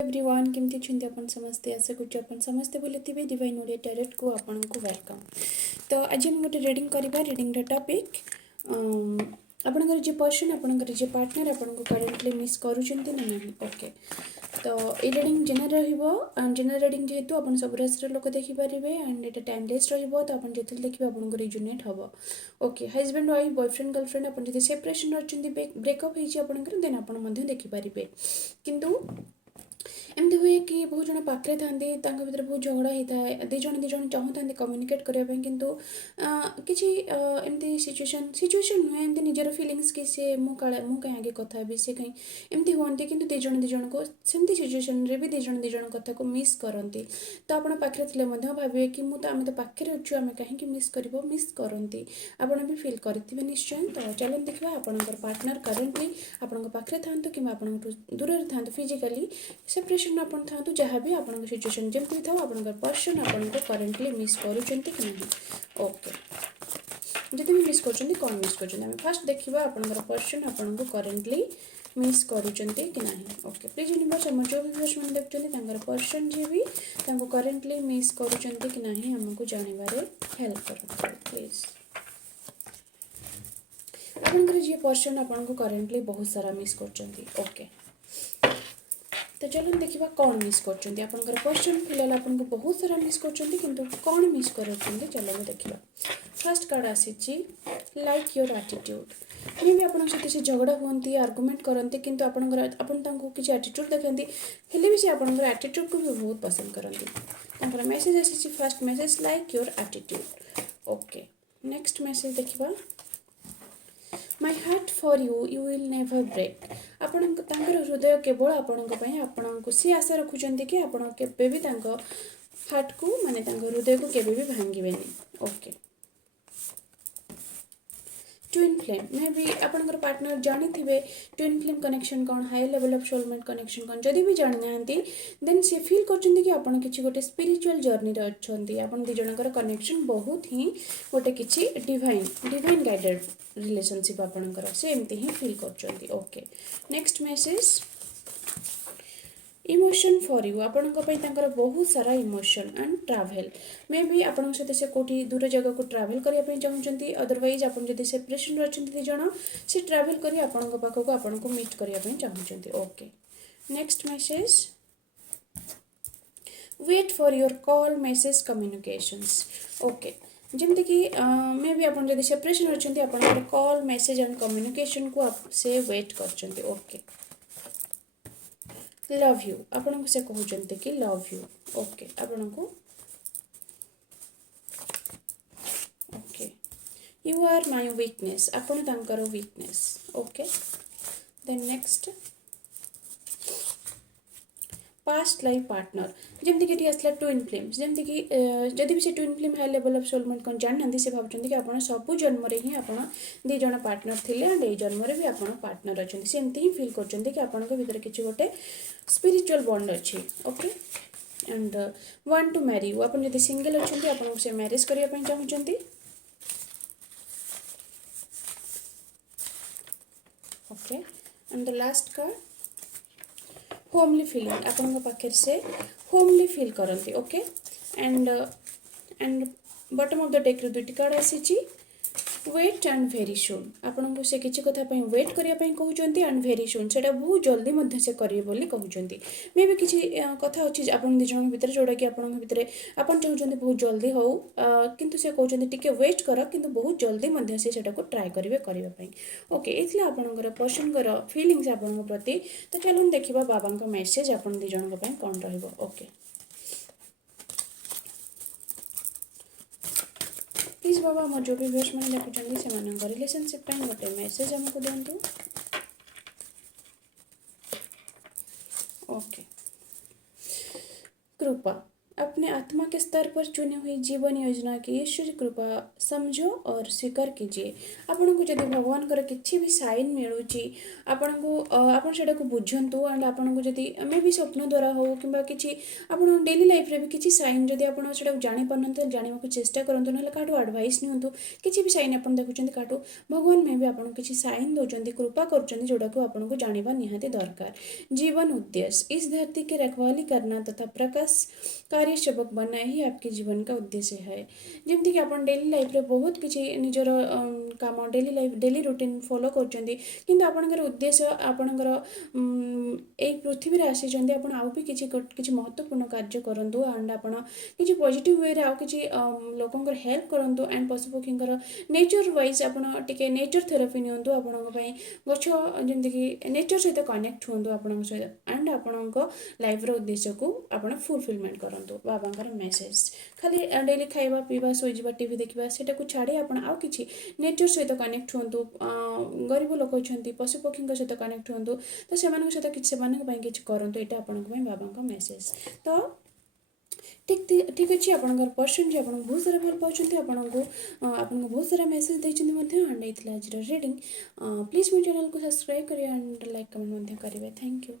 Everyone केमती छुंती अपन समस्ते आशा करछु अपन समस्ते बोले थिबे डिवाइन ओडिया टैरोट को आपन को वेलकम। तो आज हम गोटे रीडिंग करबा रीडिंग रो टॉपिक आपनकर जे पर्सन आपनकर जे पार्टनर आपन को करेंटली मिस करूछंती ना नहीं। ओके तो ए रीडिंग जनरल रहइबो जनरल रीडिंग जेहेतु अपन सब राशि लोक देखि परिबे एंड एटा टाइमलेस रहइबो तो अपन जेतल देखिबे अपन को रिजोनेट हबो। Okay husband wife boyfriend girlfriend अपन जदि सेपरेशन रहचंती ब्रेकअप हेची आपनकर देन अपन मध्ये देखि परिबे किंतु एमती हुए कि बहुत जन पाखे था भर बहुत झगड़ा होता है दिज जन चाहूँ कम्युनिकेट करने किंतु किसी एमती सिचुएशन नुहे एमती निजर फिलिंग्स कि सी मुझे आगे कथा भी सी कहीं एमती हमें कि दिज जन को सेमती सिचुएशन रे भी दिज कथा को मिस करती तो आप पाखे थे भावे कि आम तो पाखे अच्छु आम कहीं मिस करती आपड़ भी फिल करेंगे निश्चय। तो चलो देखा आपंकर पार्टनर करेन्टली आपण पाखे था कि दूर था फिजिकाली सेपरेशन आपन था जहाँ भी आप सिचुएशन जमी था आप पर्सन आपन को करेन्टली मिस करुँच कि नहीं। ओके जब भी मिस कर कौन मिस कर फास्ट देखा आपंकर पर्सन आपन को करेन्टली मिस करुँच कि नहीं। ओके प्लीज यूनिवर्स आम जो भी व्यूअर्स मैंने देखते पर्सन जी भी करेन्टली मिस करुँच कि नहीं आमको जानवर हेल्प कर प्लीज। आपंकर जी पर्सन आपन को करेन्टली बहुत सारा मिस कर। ओके तो चलो देखा कौन मिस कर पर्सन फिलहाल आपन को बहुत सारा मिस कर कौन मिस कर चलो देखा। फर्स्ट कार्ड आसी लाइक योर एटीट्यूड मे भी आप से झगड़ा हुई आर्गुमेंट करते कि किसी एटीट्यूड देखते हेल्ले भी सी आप एटीट्यूड को भी बहुत पसंद करती मेसेज आसी first message like your attitude. Okay next message देखा my heart for you you will never break आपण हृदय केवल आपण सी आशा रखुंट कि आपण केबे भी हार्ट को माने हृदय को केबे भी भांगेनि। ओके ट्विन फ्लेम मे भी आपंकर पार्टनर जानी थे ट्विन फ्लेम कनेक्शन कौन high level of soulmate connection कौन जदि भी जानी ना देन सी फील कर कि आप किसी गोटे स्पिरिचुअल जर्नी अच्छा आप दिजणकर कनेक्शन बहुत ही गोटे किसी डिवाइन गाइडेड रिलेशनशिप आपंकर से एमती ही फील कर। Okay next message emotion for you आपण बहुत सारा इमोशन एंड ट्रैवल मे भी आपण सहित से कोठी दूर जगह को ट्रैवल करने चाहूँगी अदरवाइज आप सेपरेशन अच्छे दिज से ट्रैवल कर पाखक आपण को मीट करने चाहूँगी। Okay next message wait for your call message communications. Okay जमती कि मे भी आप सेपरेशन अच्छे आप कॉल मेसेज एंड कम्युनिकेशन को आप से वेट कर। ओके लव यू आपण से कहते कि लव यू। ओके आपण को okay you are my weakness आपण तांकर weakness. Okay then next past life partner जमती कि आसला ट्विन फ्लेम जमती कि जदि भी से twin flame high level of soulmate कौन जानते से भावुँ कि आप सबू जन्म ही आप दिज पार्टनर थे एंड ये जन्म भी आप पार्टनर अच्छा से एमती ही फिल कर कि आपण भर किसी गोटे स्पिरिचुअल बॉन्ड अच्छी। Okay and want to marry you आप सिंगल अच्छा आप से मैरिज करने चाहूँगी। Okay and the last card homely feeling आपन पाखे से होमली फील करती। Okay and bottom of the deck row दुटी कार्ड आसी वेट एंड वेरी सुन आपन को से किसी कथा वेट करने कहते एंड वेरी सुन से बहुत जल्दी मध्य से करेंगे बोली कहते मे भी किसी कथा अच्छी आप दिज भितर जोड़ा कि आपन चाहते बहुत जल्दी हो किंतु से कहते टिके वेट कर किंतु बहुत जल्दी मध्य से ट्राए करेंगे करने। ओके ये आपंकर पर्सन फिलिंग्स आपन प्रति। तो चलो देखा बाबा मेसेज आप दिज कौन रहा। ओके प्लीज बाबा आम जो भी व्यूअर्स मैंने देखुं से रिलेशनशिप गोटे मेसेज आमको दिंतु। ओके कृपा अपने आत्मा के स्तर पर चुनी हुई जीवन योजना की ईश्वरी कृपा समझो और स्वीकार कीजिए। आपन को जब भगवान किसी भी साइन मिलूँ आपन को आपन सेटा को बुझंतु एंड आपन को जदि मे भी स्वप्न द्वारा हो कि किसी आपन डेली लाइफ रे भी किसी साइन जदि आपन सेटा जानि पारनते जानिबा को चेष्टा करंतु नले काटो एडवाइस नियंतु किसी भी साइन आपन देखुचंती काटो भगवान में भी आपन किसी साइन दउचंती कृपा करचंती जोटा को आपन को जानिबा निहाती दरकार। जीवन उद्देश्य इस धरती की रखवाली करना तथा प्रकाश कार्य सेवक बनना ही आपके जीवन का उद्देश्य है। जमती कि आपन डेली लाइफ रे बहुत किसी निजर काम daily life daily routine follow करचंती किंतु आपनकर उद्देश्य आपनकर एक पृथ्वी रे आसी आपण आउ भी किसी महत्वपूर्ण कार्य करंतु एंड आपण किसी पॉजिटिव वे रे आउ किसी लोकंकर हेल्प करंतु एंड पशुपक्षींकर नेचर वाइज आपण टिके नेचर थेरेपी नियंतु आपनक पई गछ जमती कि नेचर सहित कनेक्ट हुंतु आपनक सहित एंड आपनक लाइफ रो उद्देश्य को आपण फुलफिलमेंट करंतु बाबांकर मेसेज खाली डेली खाइबा पीवा सोइजिबा टीवी देखिबा सेटा को छाड़ी आपण आउ किछि नेचर सहित कनेक्ट हुंतु गरीब लोक अछंती पशुपक्षी सहित कनेक्ट हुंतु तो सेमानक सहित किछि सेमानक पई किछि करंतु एटा आपनक पई बाबांकर मेसेज। तो ठीक अच्छे आपंकर पर्सन जी आपको बहुत सारा भल पाँच आपको बहुत सारा मेसेज देते एंड आज रीडिंग प्लीज मो चैनल को सब्सक्राइब करें एंड लाइक कमेंट करेंगे। Thank you.